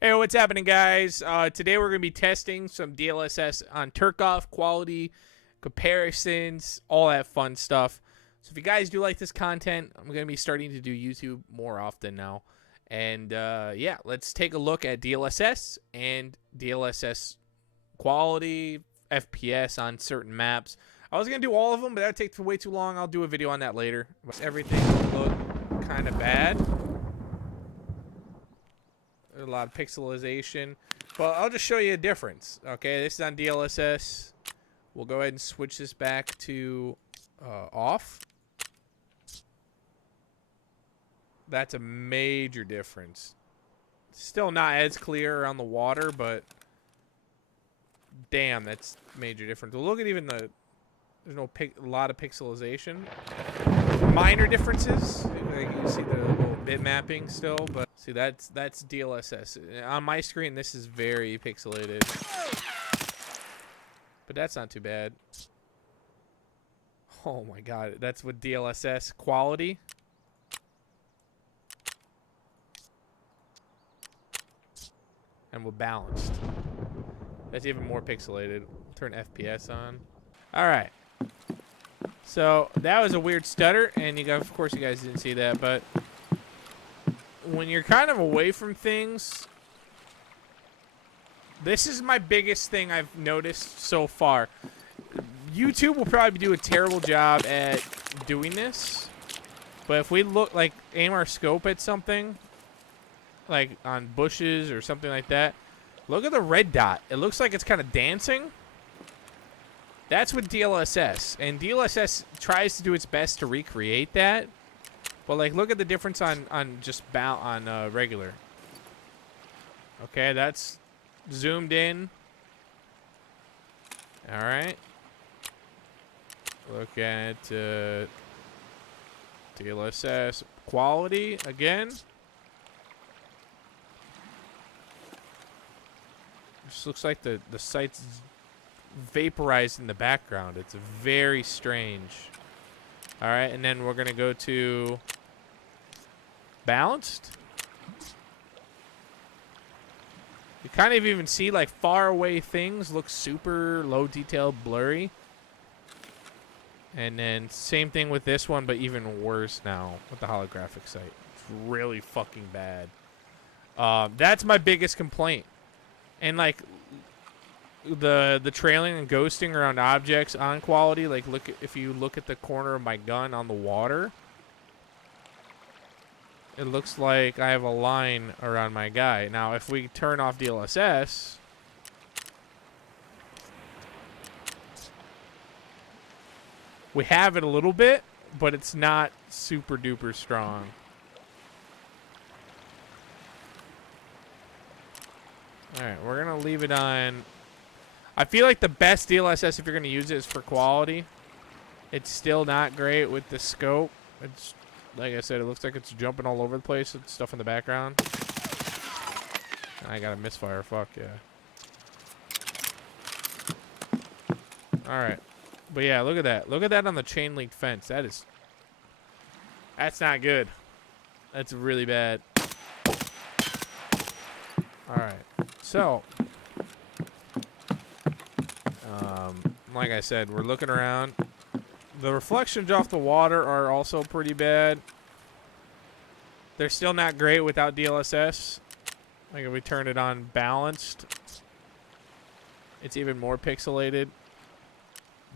Hey, what's happening, guys? Today we're going to be testing some DLSS on Tarkov, quality, comparisons, all that fun stuff. So if you guys do like this content, I'm going to be starting to do YouTube more often now. And yeah, let's take a look at DLSS and DLSS quality, FPS on certain maps. I was going to do all of them, but that would take way too long. I'll do a video on that later. Everything will look kind of bad. A lot of pixelization, but I'll just show you a difference. Okay, this is on DLSS. We'll go ahead and switch this back to off. That's a major difference. Still not as clear on the water, but damn, that's major difference. Look at even the there's a lot of pixelization. Minor differences. Like you see the little bit mapping still, but see that's DLSS. On my screen, this is very pixelated, but that's not too bad. Oh my god, that's with DLSS quality. And we're balanced. That's even more pixelated. Turn FPS on. All right. So that was a weird stutter, and of course you guys didn't see that, but when you're kind of away from things, this is my biggest thing I've noticed so far. YouTube will probably do a terrible job at doing this, but if we look, like, aim our scope at something, like on bushes or something like that, look at the red dot. It looks like it's kind of dancing. That's with DLSS, and DLSS tries to do its best to recreate that. But like, look at the difference on regular. Okay, that's zoomed in. All right. Look at DLSS quality again. Just looks like the site's vaporized in the background. It's very strange. All right, and then we're gonna go to balanced. You kind of even see like far away things look super low detail, blurry. And then same thing with this one, but even worse now with the holographic site. It's really fucking bad. That's my biggest complaint. And like the trailing and ghosting around objects on quality, like if you look at the corner of my gun on the water, it looks like I have a line around my guy. Now if we turn off DLSS, we have it a little bit, but it's not super duper strong. Alright, we're gonna leave it on. I feel like the best DLSS, if you're going to use it, is for quality. It's still not great with the scope. It's, like I said, it looks like it's jumping all over the place with stuff in the background. I got a misfire. Fuck yeah. Alright. But yeah, look at that. Look at that on the chain link fence. That's not good. That's really bad. Alright. So like I said, we're looking around. The reflections off the water are also pretty bad. They're still not great without DLSS. Like if we turn it on balanced, it's even more pixelated.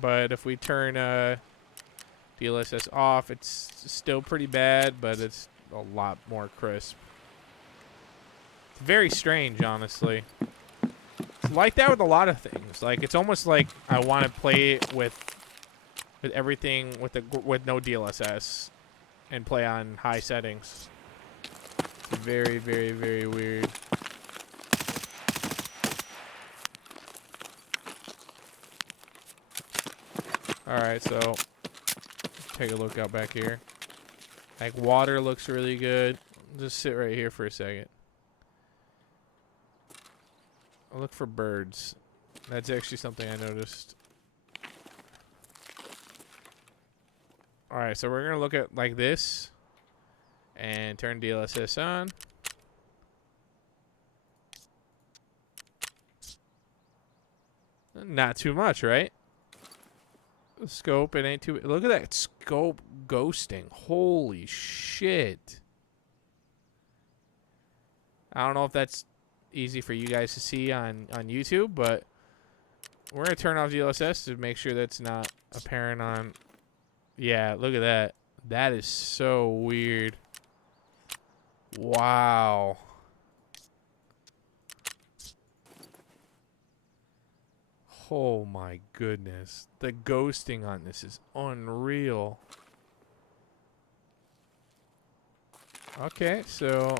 But if we turn DLSS off, it's still pretty bad, but it's a lot more crisp. It's very strange, honestly. Like that with a lot of things. Like it's almost like I want to play with everything with no DLSS and play on high settings. It's very, very, very weird. All right, so take a look out back here. Like water looks really good. Just sit right here for a second. I'll look for birds. That's actually something I noticed. Alright, so we're going to look at like this. And turn DLSS on. Not too much, right? The scope, it ain't too... Look at that scope ghosting. Holy shit. I don't know if that's easy for you guys to see on YouTube, but we're going to turn off DLSS to make sure that's not apparent on... Yeah, look at that. That is so weird. Wow. Oh my goodness. The ghosting on this is unreal. Okay, so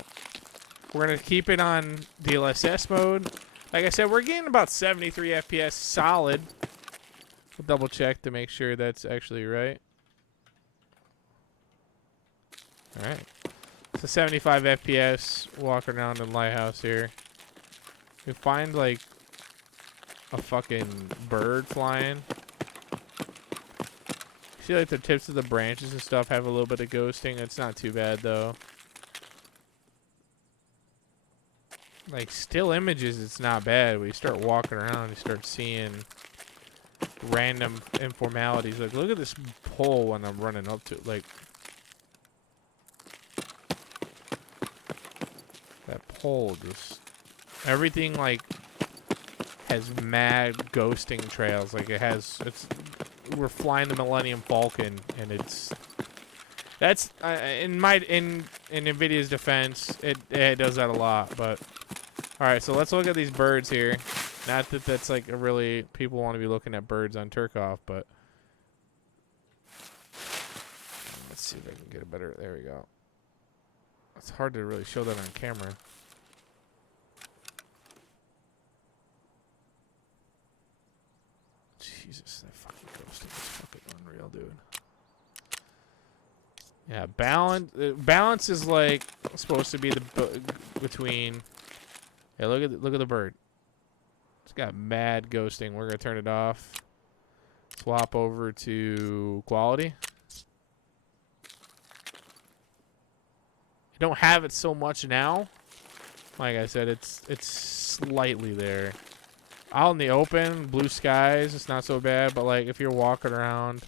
we're going to keep it on DLSS mode. Like I said, we're getting about 73 FPS solid. We'll double check to make sure that's actually right. Alright. So 75 FPS walking around the lighthouse here. We find like a fucking bird flying. See like the tips of the branches and stuff have a little bit of ghosting. It's not too bad though. Like still images, it's not bad. We start walking around, you start seeing random informalities. Like look at this pole when I'm running up to it. Like that pole just everything like has mad ghosting trails. Like we're flying the Millennium Falcon and that's in Nvidia's defense it does that a lot. But all right, so let's look at these birds here. Not that that's like a really people want to be looking at birds on Tarkov, but let's see if I can get a better. There we go. It's hard to really show that on camera. Jesus, that fucking ghosting is fucking unreal, dude. Yeah, balance is like supposed to be the between. Yeah, look at the bird. It's got mad ghosting. We're gonna turn it off. Swap over to quality. You don't have it so much now. Like I said, it's slightly there. Out in the open, blue skies, it's not so bad. But like if you're walking around,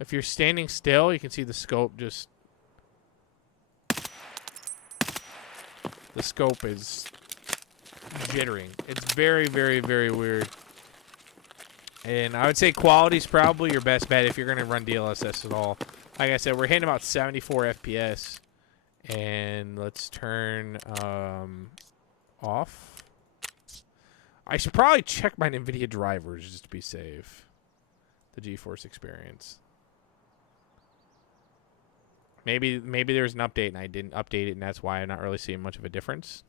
if you're standing still, you can see the scope just. The scope is jittering. It's very, very, very weird. And I would say quality is probably your best bet if you're going to run DLSS at all. Like I said, we're hitting about 74 FPS. And let's turn off. I should probably check my NVIDIA drivers just to be safe. The GeForce experience. Maybe there's an update and I didn't update it, and that's why I'm not really seeing much of a difference.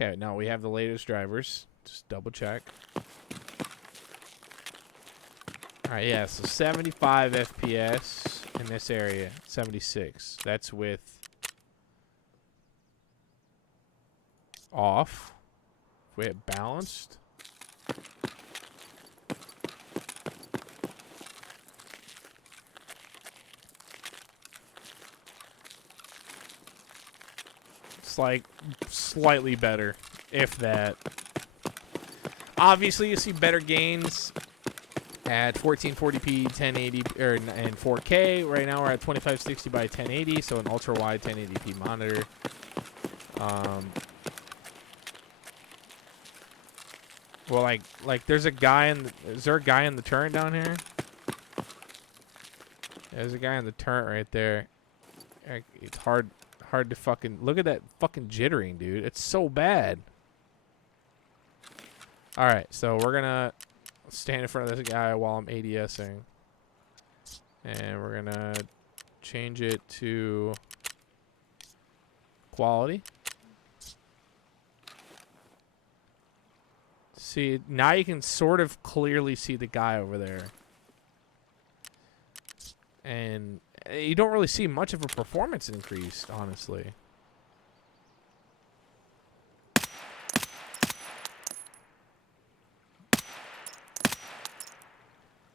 Okay, now we have the latest drivers. Just double check. Alright, yeah, so 75 FPS in this area. 76. That's with off. If we hit balanced. It's like slightly better, if that. Obviously, you see better gains at 1440p, 1080, and 4K. Right now, we're at 2560 by 1080, so an ultra wide 1080p monitor. Well, like there's a guy in. Is there a guy in the turret down here? There's a guy in the turret right there. It's hard to fucking look at that fucking jittering, dude. It's so bad. All right, so we're gonna stand in front of this guy while I'm ADSing, and we're gonna change it to quality. See, now you can sort of clearly see the guy over there. And you don't really see much of a performance increase, honestly.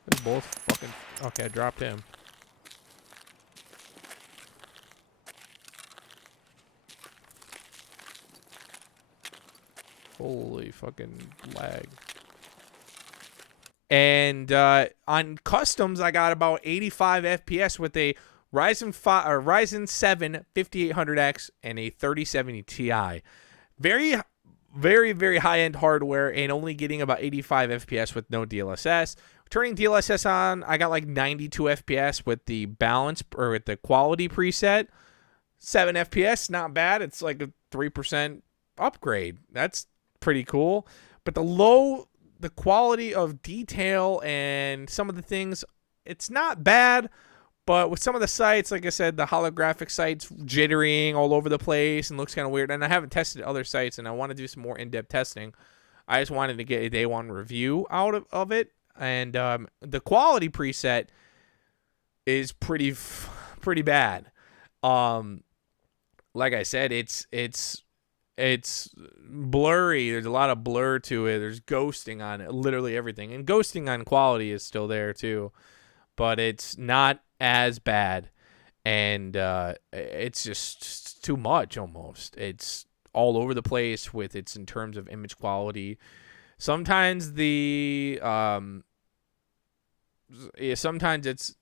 They're both fucking... Okay, I dropped him. Holy fucking lag. And on customs, I got about 85 FPS with a Ryzen 7 5800X and a 3070 Ti. Very, very, very high-end hardware and only getting about 85 FPS with no DLSS. Turning DLSS on, I got like 92 FPS with the balance or with the quality preset. 7 FPS, not bad. It's like a 3% upgrade. That's pretty cool. But the quality of detail and some of the things, it's not bad. But with some of the sites, like I said, the holographic sites jittering all over the place and looks kind of weird. And I haven't tested other sites, and I want to do some more in-depth testing. I just wanted to get a day one review out of it. And the quality preset is pretty bad. Like I said, it's blurry. There's a lot of blur to it. There's ghosting on it, literally everything. And ghosting on quality is still there too, but it's not as bad. And it's just too much almost. It's all over the place with its in terms of image quality. Sometimes sometimes it's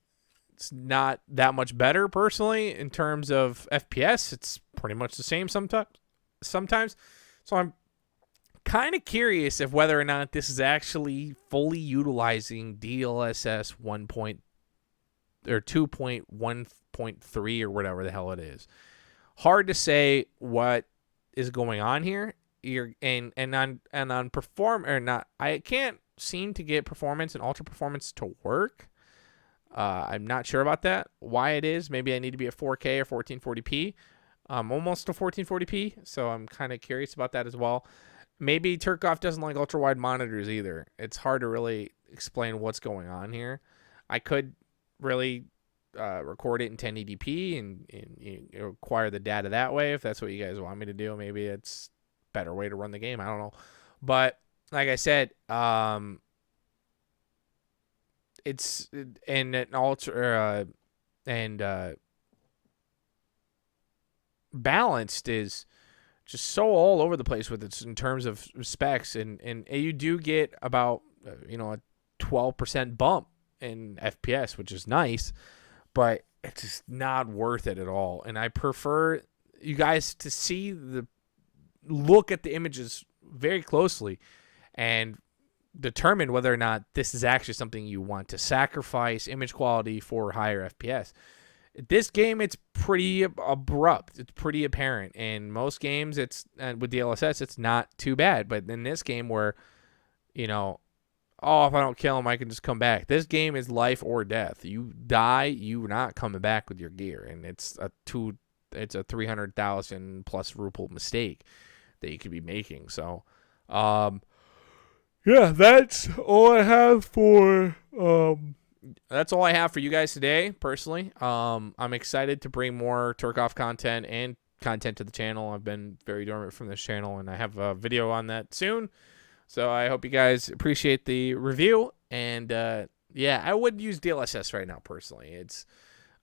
not that much better personally in terms of FPS. It's pretty much the same sometimes. So I'm kind of curious if whether or not this is actually fully utilizing DLSS 2.1.3 or whatever the hell it is. Hard to say what is going on here. On perform or not, I can't seem to get performance and ultra performance to work. I'm not sure about that. Why it is? Maybe I need to be at 4K or 1440p. Almost to 1440p, so I'm kind of curious about that as well. Maybe Tarkov doesn't like ultra wide monitors either. It's hard to really explain what's going on here. I could really record it in 1080p and acquire the data that way if that's what you guys want me to do. Maybe it's a better way to run the game. I don't know, but like I said, it's and an ultra balanced is just so all over the place with it in terms of specs, and you do get about a 12% bump in FPS, which is nice, but it's just not worth it at all. And I prefer you guys to look at the images very closely and determine whether or not this is actually something you want to sacrifice image quality for higher FPS. This game, it's pretty abrupt. It's pretty apparent. In most games, with DLSS, it's not too bad. But in this game where, if I don't kill him, I can just come back. This game is life or death. You die, you're not coming back with your gear. And it's a 300,000 plus ruble mistake that you could be making. So, yeah, that's all I have for you guys today, personally. I'm excited to bring more Tarkov content and content to the channel. I've been very dormant from this channel, and I have a video on that soon. So I hope you guys appreciate the review. And yeah, I would use DLSS right now, personally. It's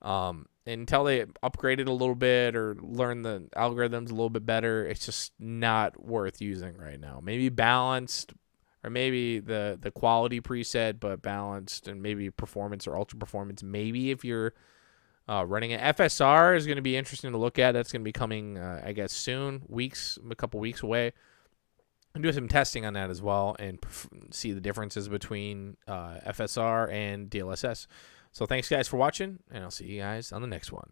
until they upgrade it a little bit or learn the algorithms a little bit better, it's just not worth using right now. Maybe balanced, or maybe the quality preset, but balanced, and maybe performance or ultra performance. Maybe if you're running it. FSR is going to be interesting to look at. That's going to be coming, I guess, soon, a couple weeks away. I'm doing some testing on that as well and see the differences between FSR and DLSS. So thanks, guys, for watching, and I'll see you guys on the next one.